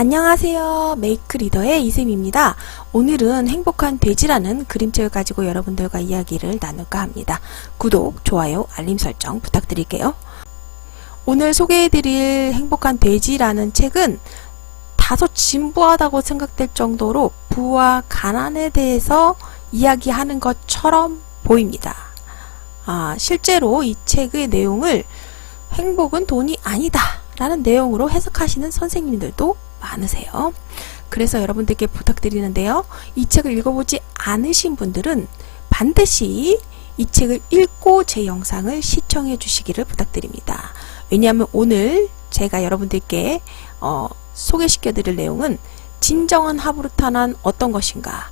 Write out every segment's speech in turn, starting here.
안녕하세요. 메이크 리더의 이쌤입니다. 오늘은 행복한 돼지라는 그림책을 가지고 여러분들과 이야기를 나눌까 합니다. 구독, 좋아요, 알림 설정 부탁드릴게요. 오늘 소개해드릴 행복한 돼지라는 책은 다소 진부하다고 생각될 정도로 부와 가난에 대해서 이야기하는 것처럼 보입니다. 실제로 이 책의 내용을 행복은 돈이 아니다 라는 내용으로 해석하시는 선생님들도 많으세요. 그래서 여러분들께 부탁드리는데요. 이 책을 읽어보지 않으신 분들은 반드시 이 책을 읽고 제 영상을 시청해 주시기를 부탁드립니다. 왜냐하면 오늘 제가 여러분들께 소개시켜 드릴 내용은 진정한 하부르타는 어떤 것인가,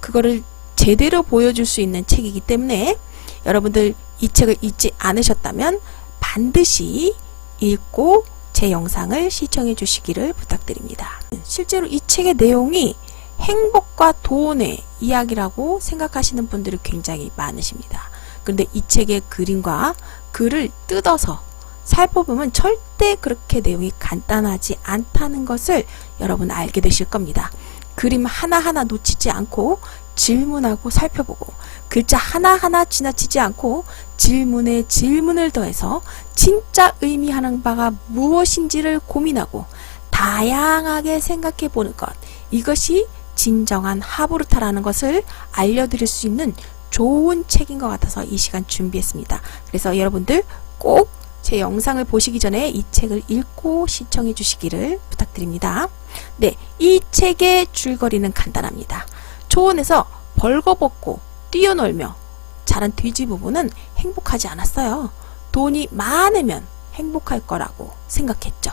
그거를 제대로 보여줄 수 있는 책이기 때문에 여러분들 이 책을 읽지 않으셨다면 반드시 읽고 제 영상을 시청해 주시기를 부탁드립니다. 실제로 이 책의 내용이 행복과 돈의 이야기라고 생각하시는 분들이 굉장히 많으십니다. 그런데 이 책의 그림과 글을 뜯어서 살펴보면 절대 그렇게 내용이 간단하지 않다는 것을 여러분 알게 되실 겁니다. 그림 하나하나 놓치지 않고 질문하고 살펴보고 글자 하나하나 지나치지 않고 질문에 질문을 더해서 진짜 의미하는 바가 무엇인지를 고민하고 다양하게 생각해 보는 것, 이것이 진정한 하부르타라는 것을 알려드릴 수 있는 좋은 책인 것 같아서 이 시간 준비했습니다. 그래서 여러분들 꼭 제 영상을 보시기 전에 이 책을 읽고 시청해 주시기를 부탁드립니다. 네, 이 책의 줄거리는 간단합니다. 초원에서 벌거벗고 뛰어놀며 자란 돼지 부부는 행복하지 않았어요. 돈이 많으면 행복할 거라고 생각했죠.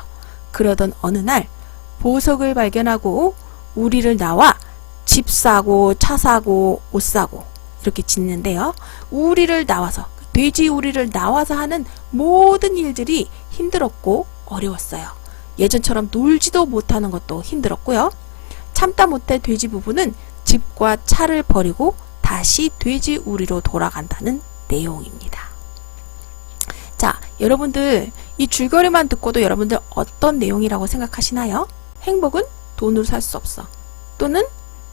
그러던 어느 날 보석을 발견하고 우리를 나와 집 사고 차 사고 옷 사고 이렇게 짓는데요. 우리를 나와서, 돼지 우리를 나와서 하는 모든 일들이 힘들었고 어려웠어요. 예전처럼 놀지도 못하는 것도 힘들었고요. 참다 못해 돼지 부부는 집과 차를 버리고 다시 돼지 우리로 돌아간다는 내용입니다. 자, 여러분들 이 줄거리만 듣고도 여러분들 어떤 내용이라고 생각하시나요? 행복은 돈으로 살 수 없어. 또는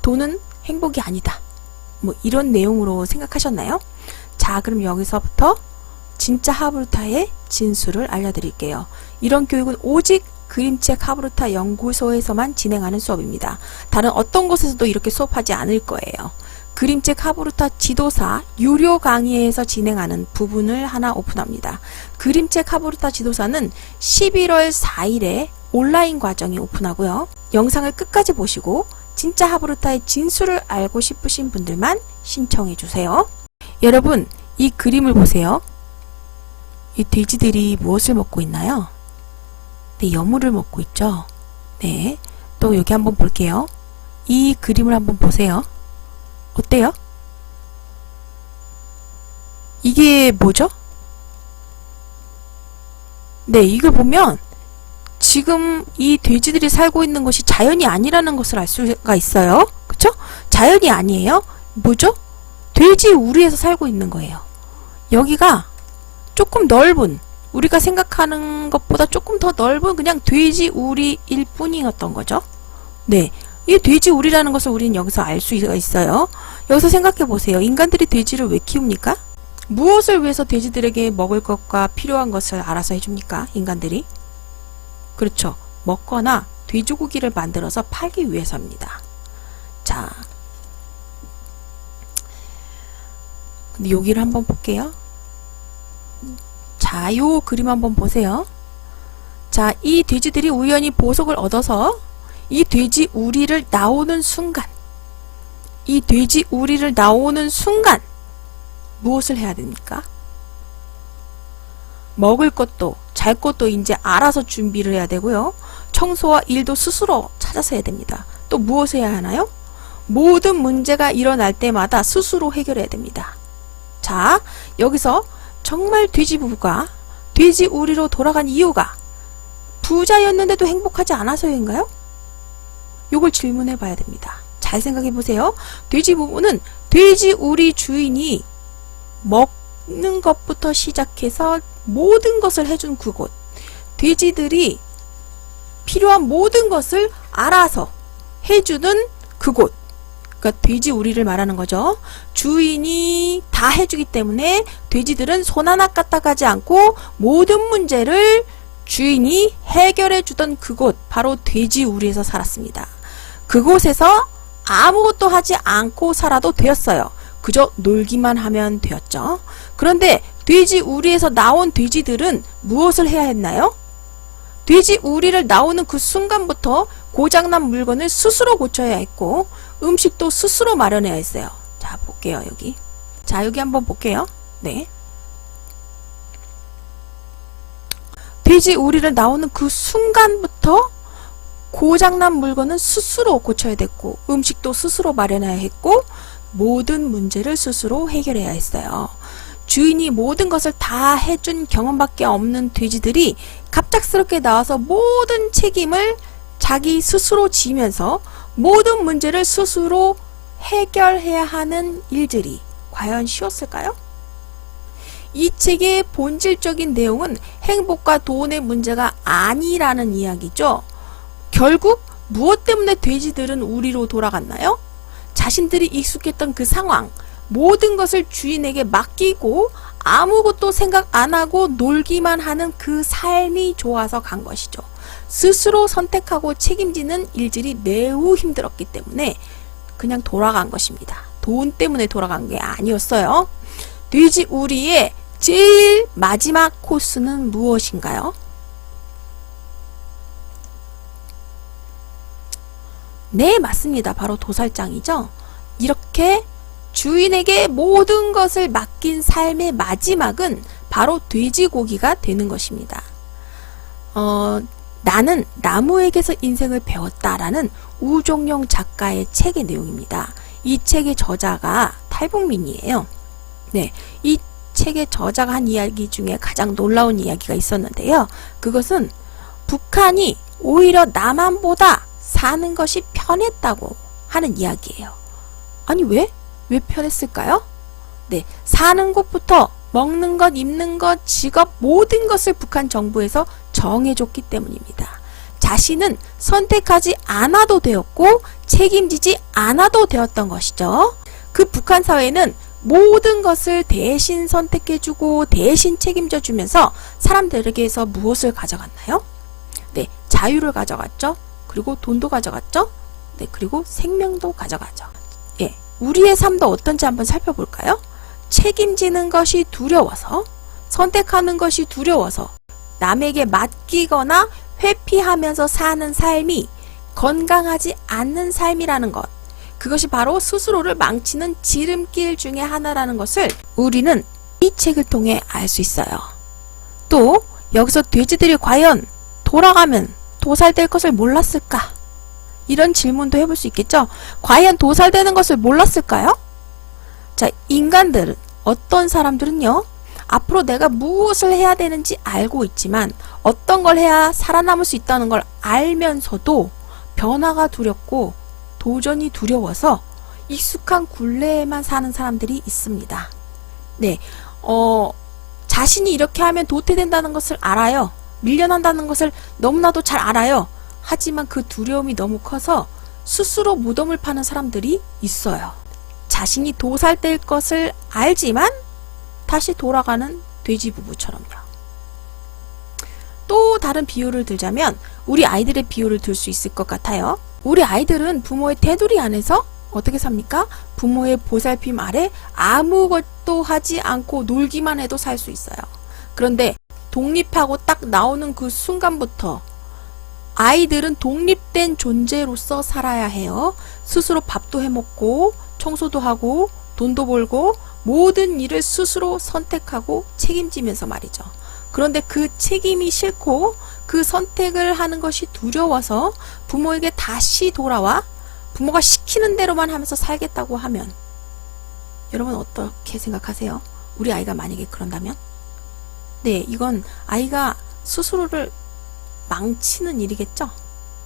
돈은 행복이 아니다. 뭐 이런 내용으로 생각하셨나요? 자, 그럼 여기서부터 진짜 하부르타의 진수를 알려드릴게요. 이런 교육은 오직 그림책 하부르타 연구소에서만 진행하는 수업입니다. 다른 어떤 곳에서도 이렇게 수업하지 않을 거예요. 그림책 하부르타 지도사 유료 강의에서 진행하는 부분을 하나 오픈합니다. 그림책 하부르타 지도사는 11월 4일에 온라인 과정이 오픈하고요. 영상을 끝까지 보시고 진짜 하부르타의 진수를 알고 싶으신 분들만 신청해 주세요. 여러분, 이 그림을 보세요. 이 돼지들이 무엇을 먹고 있나요? 네, 여물을 먹고 있죠. 네, 또 여기 한번 볼게요. 이 그림을 한번 보세요. 어때요? 이게 뭐죠? 네, 이걸 보면 지금 이 돼지들이 살고 있는 것이 자연이 아니라는 것을 알 수가 있어요. 그쵸? 자연이 아니에요. 뭐죠? 돼지 우리에서 살고 있는 거예요. 여기가 조금 넓은, 우리가 생각하는 것보다 조금 더 넓은 그냥 돼지 우리일 뿐이었던 거죠. 네, 이 돼지 우리라는 것을 우리는 여기서 알 수가 있어요. 여기서 생각해 보세요. 인간들이 돼지를 왜 키웁니까? 무엇을 위해서 돼지들에게 먹을 것과 필요한 것을 알아서 해줍니까? 인간들이? 그렇죠. 먹거나 돼지고기를 만들어서 팔기 위해서입니다. 자, 근데 여기를 한번 볼게요. 자, 요 그림 한번 보세요. 자, 이 돼지들이 우연히 보석을 얻어서 이 돼지 우리를 나오는 순간, 이 돼지 우리를 나오는 순간 무엇을 해야 됩니까? 먹을 것도 잘 것도 이제 알아서 준비를 해야 되고요. 청소와 일도 스스로 찾아서 해야 됩니다. 또 무엇을 해야 하나요? 모든 문제가 일어날 때마다 스스로 해결해야 됩니다. 자, 여기서 정말 돼지 부부가 돼지 우리로 돌아간 이유가 부자였는데도 행복하지 않아서인가요? 요걸 질문해 봐야 됩니다. 잘 생각해 보세요. 돼지 부부는 돼지 우리 주인이 먹는 것부터 시작해서 모든 것을 해준 그곳, 돼지들이 필요한 모든 것을 알아서 해주는 그곳. 그러니까 돼지 우리를 말하는 거죠. 주인이 다 해주기 때문에 돼지들은 손 하나 까딱하지 않고 모든 문제를 주인이 해결해 주던 그곳, 바로 돼지 우리에서 살았습니다. 그곳에서 아무것도 하지 않고 살아도 되었어요. 그저 놀기만 하면 되었죠. 그런데 돼지 우리에서 나온 돼지들은 무엇을 해야 했나요? 돼지 우리를 나오는 그 순간부터 고장난 물건을 스스로 고쳐야 했고 음식도 스스로 마련해야 했어요. 자, 볼게요. 여기. 자, 여기 한번 볼게요. 네. 돼지 우리를 나오는 그 순간부터 고장난 물건은 스스로 고쳐야 됐고 음식도 스스로 마련해야 했고 모든 문제를 스스로 해결해야 했어요. 주인이 모든 것을 다 해준 경험밖에 없는 돼지들이 갑작스럽게 나와서 모든 책임을 자기 스스로 지면서 모든 문제를 스스로 해결해야 하는 일들이 과연 쉬웠을까요? 이 책의 본질적인 내용은 행복과 돈의 문제가 아니라는 이야기죠. 결국 무엇 때문에 돼지들은 우리로 돌아갔나요? 자신들이 익숙했던 그 상황, 모든 것을 주인에게 맡기고 아무것도 생각 안 하고 놀기만 하는 그 삶이 좋아서 간 것이죠. 스스로 선택하고 책임지는 일들이 매우 힘들었기 때문에 그냥 돌아간 것입니다. 돈 때문에 돌아간 게 아니었어요. 돼지 우리의 제일 마지막 코스는 무엇인가요? 네, 맞습니다. 바로 도살장이죠. 이렇게 주인에게 모든 것을 맡긴 삶의 마지막은 바로 돼지고기가 되는 것입니다. 나는 나무에게서 인생을 배웠다라는 우종룡 작가의 책의 내용입니다. 이 책의 저자가 탈북민이에요. 네, 이 책의 저자가 한 이야기 중에 가장 놀라운 이야기가 있었는데요. 그것은 북한이 오히려 남한보다 사는 것이 편했다고 하는 이야기예요. 아니 왜? 왜 편했을까요? 네, 사는 곳부터 먹는 것, 입는 것, 직업 모든 것을 북한 정부에서 정해줬기 때문입니다. 자신은 선택하지 않아도 되었고 책임지지 않아도 되었던 것이죠. 그 북한 사회는 모든 것을 대신 선택해주고 대신 책임져주면서 사람들에게서 무엇을 가져갔나요? 네, 자유를 가져갔죠. 그리고 돈도 가져갔죠. 네, 그리고 생명도 가져가죠. 예, 우리의 삶도 어떤지 한번 살펴볼까요? 책임지는 것이 두려워서, 선택하는 것이 두려워서, 남에게 맡기거나 회피하면서 사는 삶이 건강하지 않는 삶이라는 것, 그것이 바로 스스로를 망치는 지름길 중에 하나라는 것을 우리는 이 책을 통해 알 수 있어요. 또 여기서 돼지들이 과연 돌아가면 도살될 것을 몰랐을까? 이런 질문도 해볼 수 있겠죠? 과연 도살되는 것을 몰랐을까요? 자, 인간들은, 어떤 사람들은요, 앞으로 내가 무엇을 해야 되는지 알고 있지만 어떤 걸 해야 살아남을 수 있다는 걸 알면서도 변화가 두렵고 도전이 두려워서 익숙한 굴레에만 사는 사람들이 있습니다. 네, 자신이 이렇게 하면 도태된다는 것을 알아요. 밀려난다는 것을 너무나도 잘 알아요. 하지만 그 두려움이 너무 커서 스스로 무덤을 파는 사람들이 있어요. 자신이 도살될 것을 알지만 다시 돌아가는 돼지 부부처럼요. 또 다른 비유를 들자면 우리 아이들의 비유를 들 수 있을 것 같아요. 우리 아이들은 부모의 테두리 안에서 어떻게 삽니까? 부모의 보살핌 아래 아무것도 하지 않고 놀기만 해도 살 수 있어요. 그런데 독립하고 딱 나오는 그 순간부터 아이들은 독립된 존재로서 살아야 해요. 스스로 밥도 해먹고 청소도 하고 돈도 벌고 모든 일을 스스로 선택하고 책임지면서 말이죠. 그런데 그 책임이 싫고 그 선택을 하는 것이 두려워서 부모에게 다시 돌아와 부모가 시키는 대로만 하면서 살겠다고 하면 여러분 어떻게 생각하세요? 우리 아이가 만약에 그런다면? 네, 이건 아이가 스스로를 망치는 일이겠죠?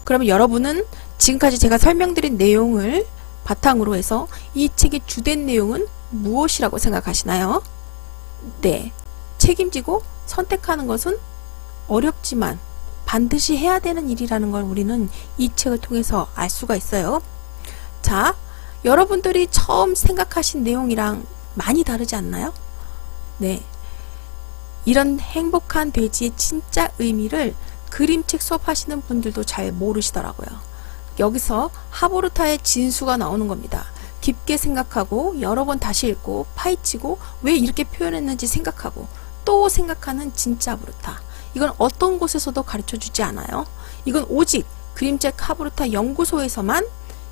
그러면 여러분은 지금까지 제가 설명드린 내용을 바탕으로 해서 이 책의 주된 내용은 무엇이라고 생각하시나요? 네, 책임지고 선택하는 것은 어렵지만 반드시 해야 되는 일이라는 걸 우리는 이 책을 통해서 알 수가 있어요. 자, 여러분들이 처음 생각하신 내용이랑 많이 다르지 않나요? 네. 이런 행복한 돼지의 진짜 의미를 그림책 수업하시는 분들도 잘 모르시더라고요. 여기서 하보르타의 진수가 나오는 겁니다. 깊게 생각하고 여러 번 다시 읽고 파헤치고 왜 이렇게 표현했는지 생각하고 또 생각하는 진짜 하보르타. 이건 어떤 곳에서도 가르쳐주지 않아요. 이건 오직 그림책 하보르타 연구소에서만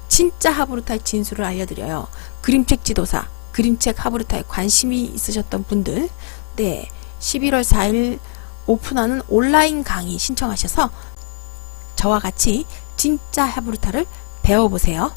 진짜 하보르타의 진수를 알려드려요. 그림책 지도사, 그림책 하보르타에 관심이 있으셨던 분들, 네, 11월 4일 오픈하는 온라인 강의 신청하셔서 저와 같이 진짜 하보르타를 배워보세요.